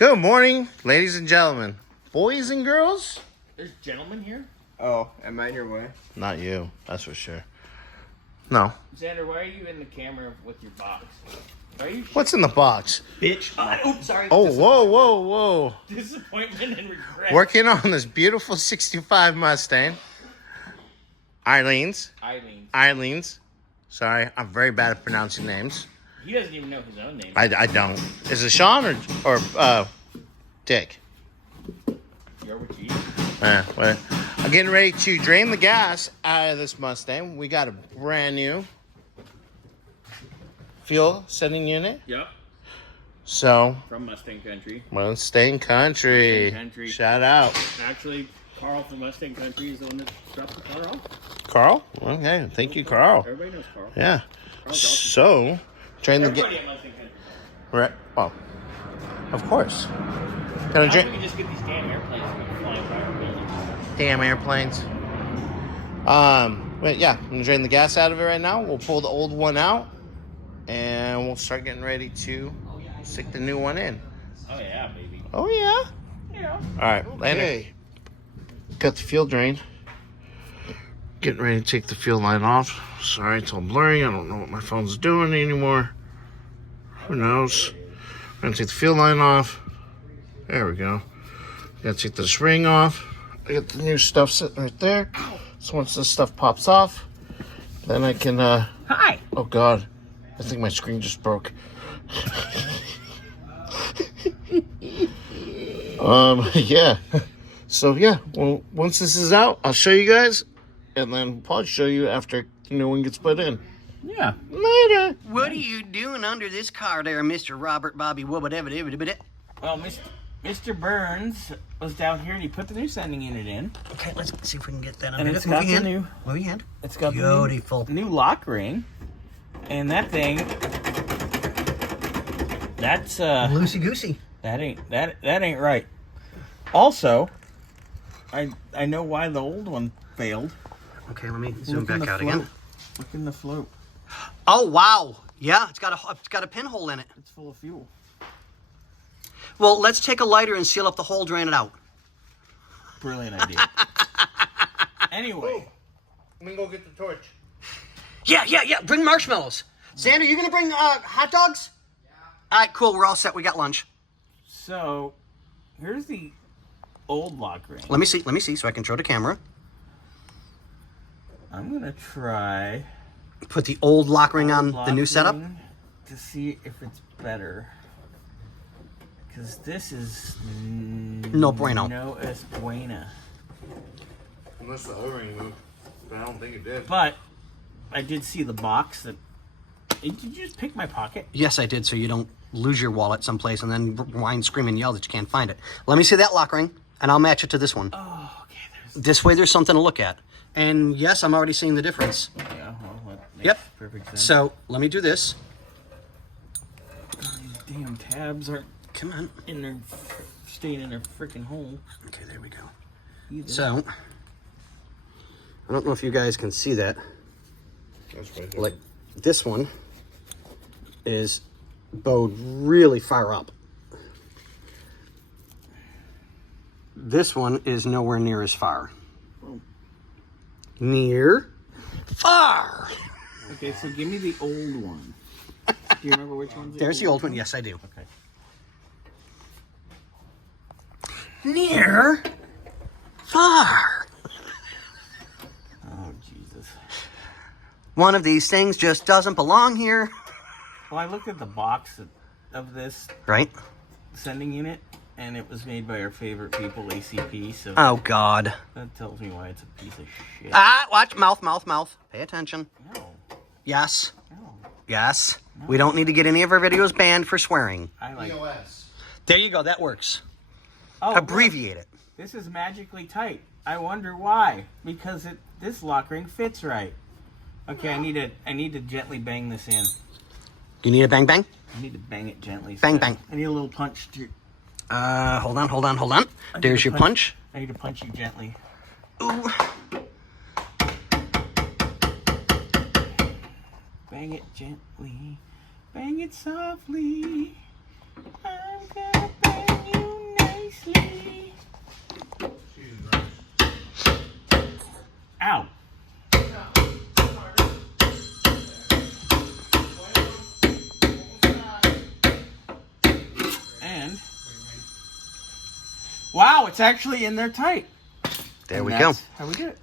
Good morning, ladies and gentlemen, boys and girls. There's gentlemen here? Oh, am I in your way? Not you, that's for sure. No. Xander, why are you in the camera with your box? Why are you What's in the box? bitch? Oh, sorry. Oh, whoa. Disappointment and regret. Working on this beautiful 65 Mustang. Ailene. Sorry, I'm very bad at pronouncing names. He doesn't even know his own name. I don't. Is it Sean or Dick? You're with you. Well, I'm getting ready to drain the gas out of this Mustang. We got a brand new fuel sending unit. Yep. So, From Mustang Country. Mustang Country. Shout out. Actually, Carl from Mustang Country is the one that dropped the car off. Carl? Okay, thank you, Carl. Everybody knows Carl. Yeah. Carl's awesome. So, drain the Everybody gas. at Mustang Country. Right. Well, of course. Gonna Now we drain. can just get these damn airplanes and fly by our buildings. Damn airplanes. But yeah, I'm gonna drain the gas out of it right now. We'll pull the old one out, and we'll start getting ready to stick the new one in. Oh, yeah, baby. Oh yeah. Yeah. All right, Landon. Got the fuel drain. Getting ready to take the fuel line off. Sorry, it's all blurry. I don't know what my phone's doing anymore. Who knows? I'm gonna take the fuel line off. There we go. Gotta take this ring off. I got the new stuff sitting right there. So once this stuff pops off, then I can, Hi. oh God. I think my screen just broke. Yeah. So yeah, well, once this is out, I'll show you guys, and then we'll probably show you after the new one gets put in. Yeah. Later. What are you doing under this car there, Mr. Robert Bobby Woobadebba? Well, Mr. Burns was down here and he put the new sending unit in. Okay, let's see if we can get that And under it's it. got the new. Moving hand. It's got Beautiful. the new lock ring, and that thing. That's Loosey goosey. that ain't right. Also, I know why the old one failed. Okay, let me zoom Look in back the out float. again. Look in the float. Oh wow! Yeah, it's got a pinhole in it. It's full of fuel. Well, let's take a lighter and seal up the hole, drain it out. Brilliant idea. Anyway, Let me go get the torch. Yeah. Bring marshmallows. Xander, you gonna bring hot dogs? Yeah. All right, cool. We're all set. We got lunch. so here's the old lock ring. Let me see, so I can show the camera. I'm gonna try Put the old lock ring on lock the new setup. ring to see if it's better. Because this is No bueno. No es buena. Unless the O-ring moved, but I don't think it did. But I did see the box that. Did you just pick my pocket? Yes, I did, so you don't lose your wallet someplace and then whine, scream, and yell that you can't find it. Let me see that lock ring, and I'll match it to this one. Oh, okay. This way, there's something to look at. And yes, I'm already seeing the difference. Yeah, well, that makes Yep. perfect sense. So let me do this. These damn tabs aren't Come on. in their staying in their freaking hole. Okay, there we go. Either. So I don't know if you guys can see that. That's right there. Like this one is bowed really far up. This one is nowhere near as far. Near, far. Okay, so give me the old one. Do you remember which one's There's the old one. Yes, I do. Okay. Near, far. Oh, Jesus. One of these things just doesn't belong here. Well, I looked at the box of this Right? sending unit, and it was made by our favorite people, ACP, so Oh, God. that tells me why it's a piece of shit. Ah, watch. Mouth. Pay attention. No, Yes. no. Yes. We don't need to get any of our videos banned for swearing. I like POS. There you go. That works. Oh, Abbreviate it. this is magically tight. I wonder why. Because this lock ring fits right. Okay, I need to gently bang this in. You need a bang bang? I need to bang it gently. Bang, bang. I need a little punch to. Hold on. There's your punch. I need to punch you gently. Ooh. Bang it gently. Bang it softly. I'm gonna bang you Ow. And wow, it's actually in there tight. There And we go. that's how we do it.